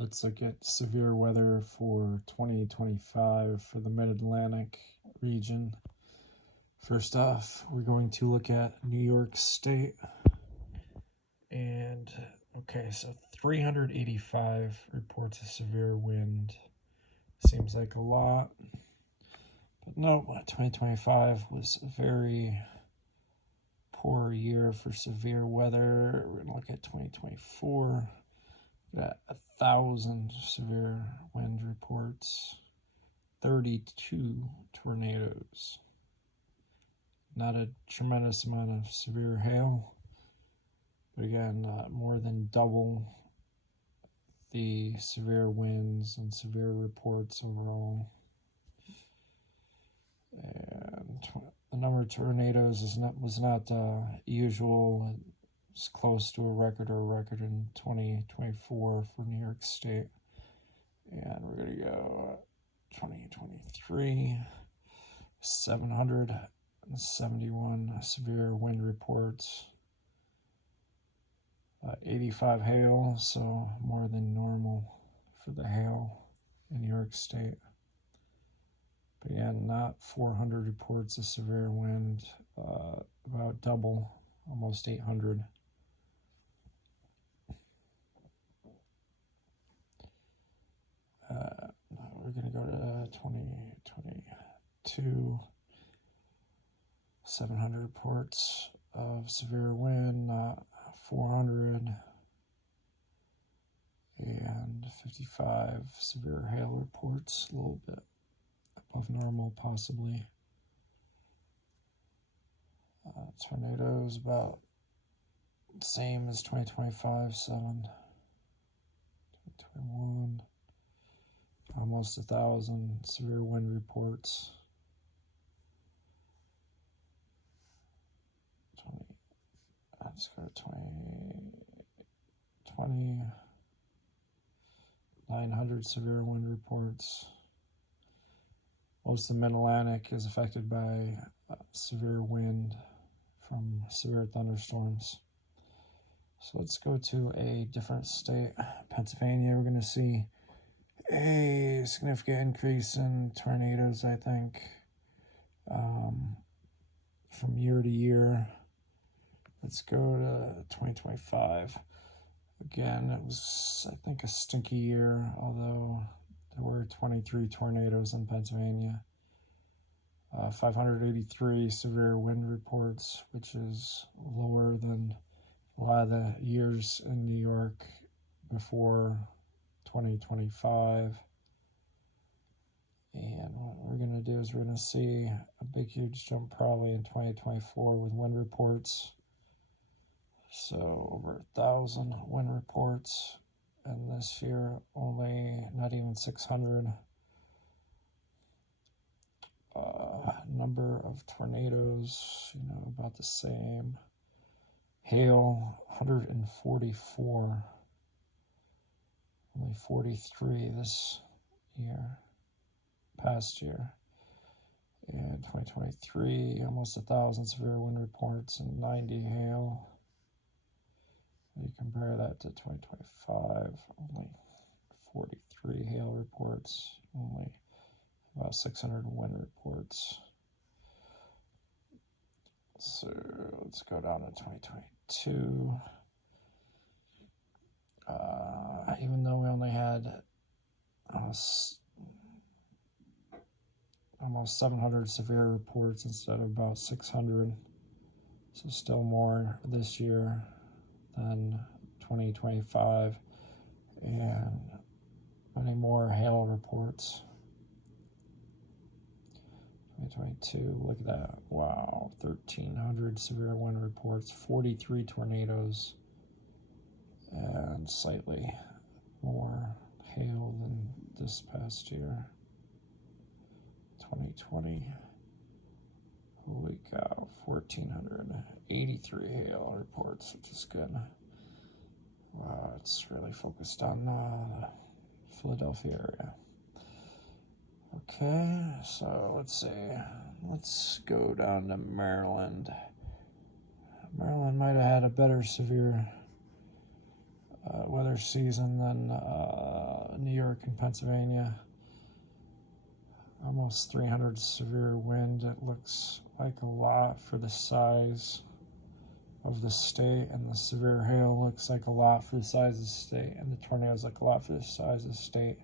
Let's look at severe weather for 2025 for the Mid-Atlantic region. First off, we're going to look at New York State. And, okay, so 385 reports of severe wind. Seems like a lot. But no, 2025 was a very poor year for severe weather. We're going to look at 2024. Got 1,000 severe wind reports, 32 tornadoes. Not a tremendous amount of severe hail, but again, more than double the severe winds and severe reports overall. And the number of tornadoes was not usual. It's close to a record in 2024 for New York State. And we're going to go 2023, 771 severe wind reports, 85 hail, so more than normal for the hail in New York State. But yeah, not 400 reports of severe wind, about double, almost 800. We're going to go to 2022, 700 reports of severe wind, not 400, and 55 severe hail reports, a little bit above normal possibly. Tornadoes about the same as 2025, 7, 2021. Almost 1,000 severe wind reports. Let's go to 2020. 900 severe wind reports. Most of the Mid-Atlantic is affected by severe wind from severe thunderstorms. So let's go to a different state, Pennsylvania. We're going to see a significant increase in tornadoes, I think, from year to year. Let's go to 2025. Again, it was, I think, a stinky year, although there were 23 tornadoes in Pennsylvania. 583 severe wind reports, which is lower than a lot of the years in New York before 2025. And what we're going to do is we're going to see a big, huge jump probably in 2024 with wind reports. So over 1,000 wind reports, and this year only not even 600. Number of tornadoes, about the same. Hail, 144. Only 43 this year, past year. And 2023, almost 1,000 severe wind reports and 90 hail. You compare that to 2025, only 43 hail reports, only about 600 wind reports. So let's go down to 2022. Even though we only had almost 700 severe reports instead of about 600, so still more this year than 2025, and many more hail reports. 2022, look at that, wow, 1,300 severe wind reports, 43 tornadoes, and slightly more hail than this past year. 2020, holy cow, 1,483 hail reports, which is good. Wow, it's really focused on the Philadelphia area. Okay, so let's see. Let's go down to Maryland. Maryland might have had a better severe weather season than New York and Pennsylvania. Almost 300 severe wind. It looks like a lot for the size of the state, and the severe hail looks like a lot for the size of the state, and the tornadoes like a lot for the size of the state.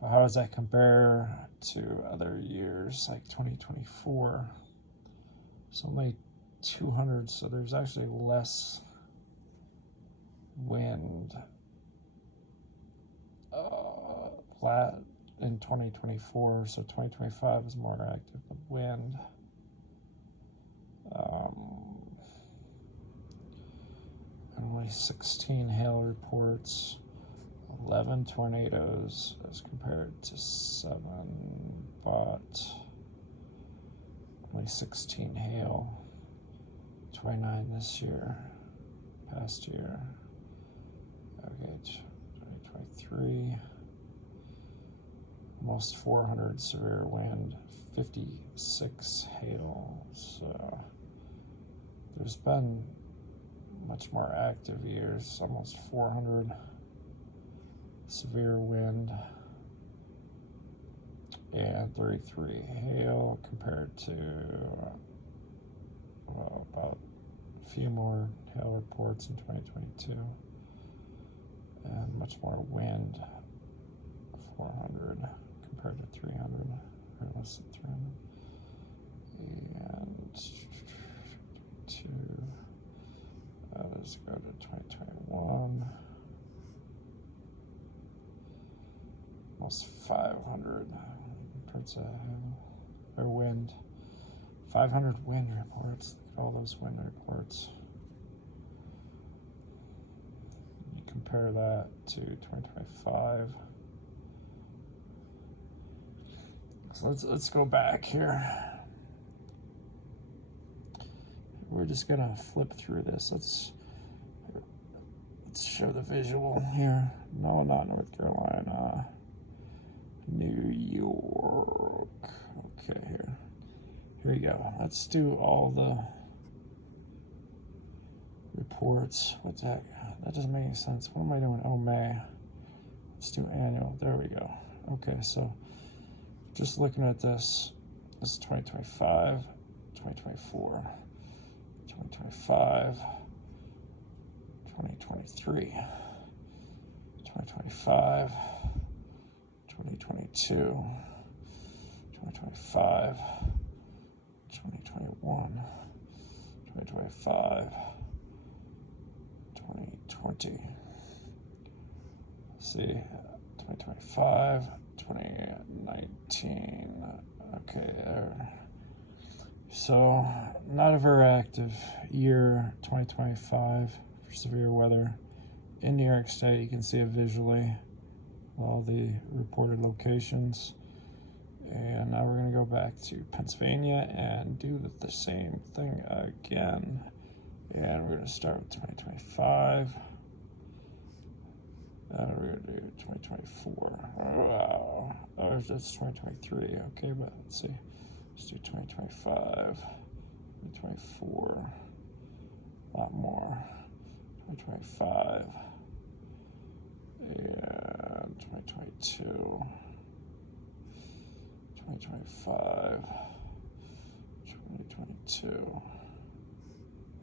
But how does that compare to other years like 2024? It's only 200, so there's actually less wind in 2024, so 2025 is more active with wind. Only 16 hail reports, 11 tornadoes as compared to 7, but only 16 hail, 29 this year, past year. Okay, 2023, almost 400 severe wind, 56 hail. So there's been much more active years, almost 400 severe wind and 33 hail compared to about a few more hail reports in 2022 and much more wind, 400 compared to 300 or less than 300. And let's go to 2021. Almost 500 reports of hail or wind. 500 wind reports. Look at all those wind reports. You compare that to 2025. So let's go back here. We're just gonna flip through this. Let's show the visual here. No, not North Carolina. New York. Okay, here we go. Let's do all the reports. What's that? That doesn't make any sense. What am I doing? Oh, May. Let's do annual. There we go. Okay, so just looking at this is 2025, 2024, 2025, 2023, 2025, 2022, 2025, 2021, 2025, 2020. See, 2025, 2019. Okay, there. So, not a very active year, 2025, for severe weather. In New York State, you can see it visually, all the reported locations. And now we're going to go back to Pennsylvania and do the same thing again. And we're going to start with 2025. And we're going to do 2024. Wow. Oh, that's 2023. Okay, but let's see. Let's do 2025, 2024, a lot more, 2025, and 2022, 2025, 2022,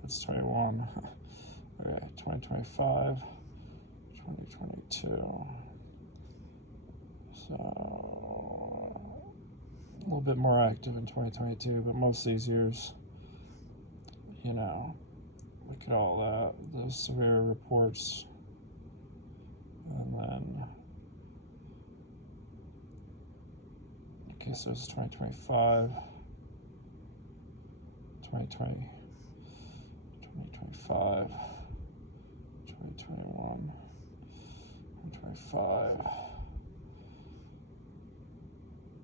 that's 21, okay, 2025, 2022, so a little bit more active in 2022, but most of these years, you know, look at all that, those severe reports, and then, okay, so it's 2025, 2020, 2025, 2021, 2025,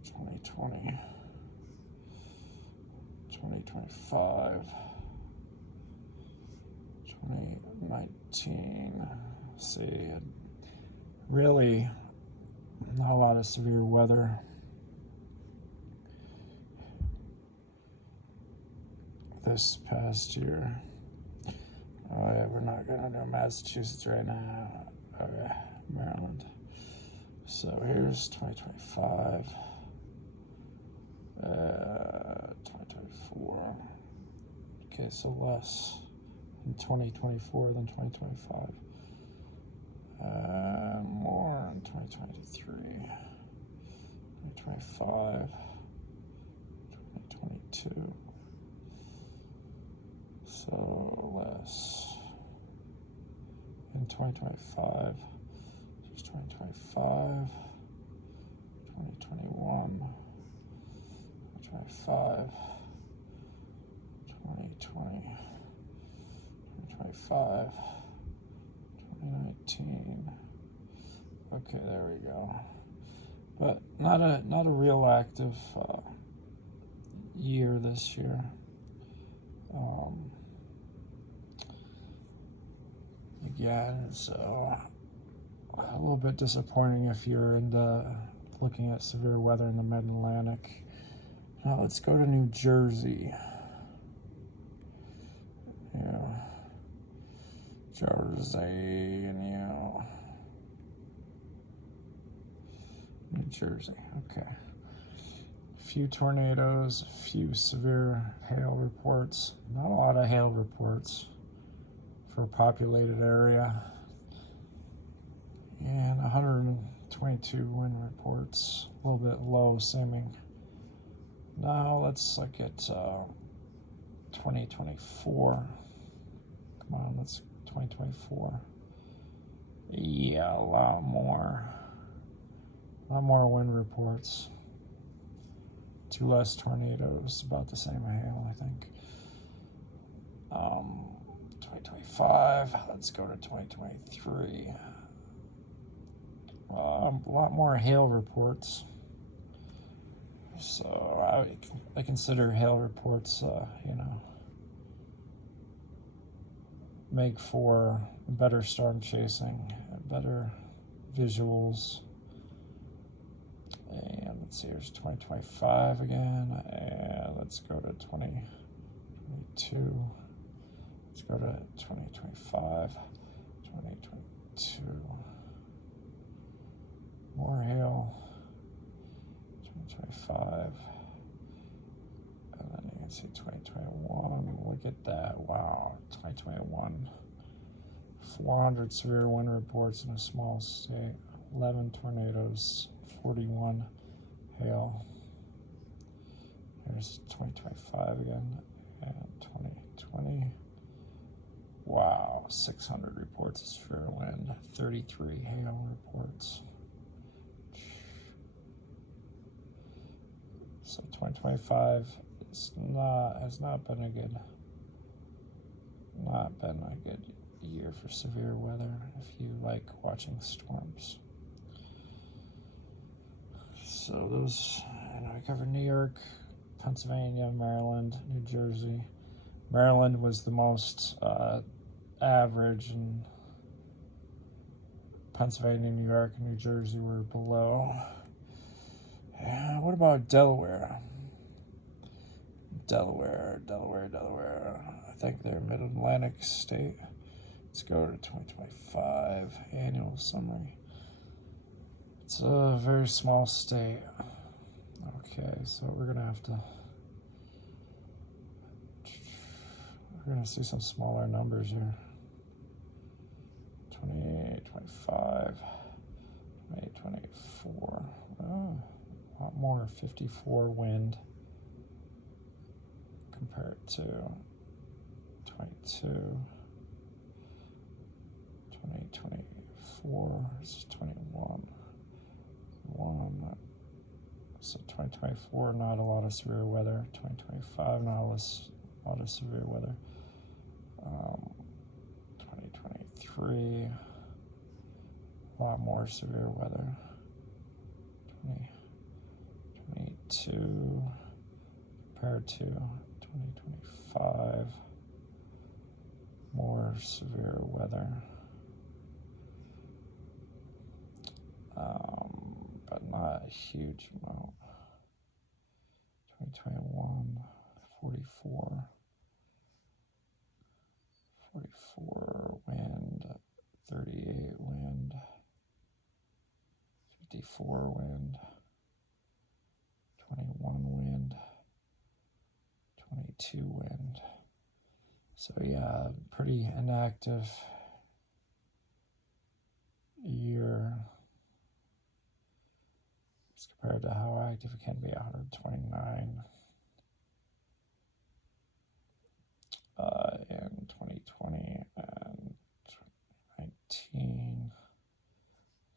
2020, 2025, 2019. See, really not a lot of severe weather. This past year. Oh yeah, we're not gonna do Massachusetts right now. Okay, Maryland. So here's 2025, 2024. Okay, so less in 2024 than 2025. More in 2023, 2025, 2022. So less in 2025. Just 2025, 2021, 2025, 2020, 2025, 2019. Okay, there we go. But not a real active year this year. Again, so a little bit disappointing if you're into looking at severe weather in the Mid-Atlantic. Now let's go to New Jersey. Yeah, Jersey, and New Jersey. Okay. Few tornadoes, few severe hail reports. Not a lot of hail reports for a populated area. And 122 wind reports. A little bit low seeming. Now let's look at 2024. Come on, that's 2024. Yeah, a lot more wind reports. 2 less tornadoes, about the same hail, I think. 2025, let's go to 2023. A lot more hail reports. So I consider hail reports, make for better storm chasing, better visuals. And let's see, here's 2025 again, and let's go to 2022. Let's go to 2025, 2022. More hail, 2025. And then you can see 2021. Look at that, wow, 2021. 400 severe wind reports in a small state, 11 tornadoes, 41 hail. Here's 2025 again, and 2020. Wow, 600 reports of severe wind, 33 hail reports. So 2025 has not been a good year for severe weather if you like watching storms. So those, I covered New York, Pennsylvania, Maryland, New Jersey. Maryland was the most average, and Pennsylvania, New York, and New Jersey were below. Yeah, what about Delaware? Delaware. I think they're a Mid-Atlantic state. Let's go to 2025 annual summary. It's a very small state. Okay, so we're gonna see some smaller numbers here. 2025, 2024. Oh, a lot more 54 wind compared to 22. 2024 is 21. So 2024, not a lot of severe weather. 2025, not a lot of severe weather. 2023, a lot more severe weather. 2022 compared to 2025, more severe weather. But not a huge amount. 2021, 44. 54 wind, 21 wind, 22 wind. So yeah, pretty inactive year as compared to how active it can be, 129 in 2020 and 2019.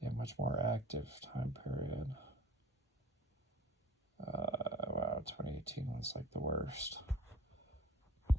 A much more active time period. Wow, 2018 was like the worst.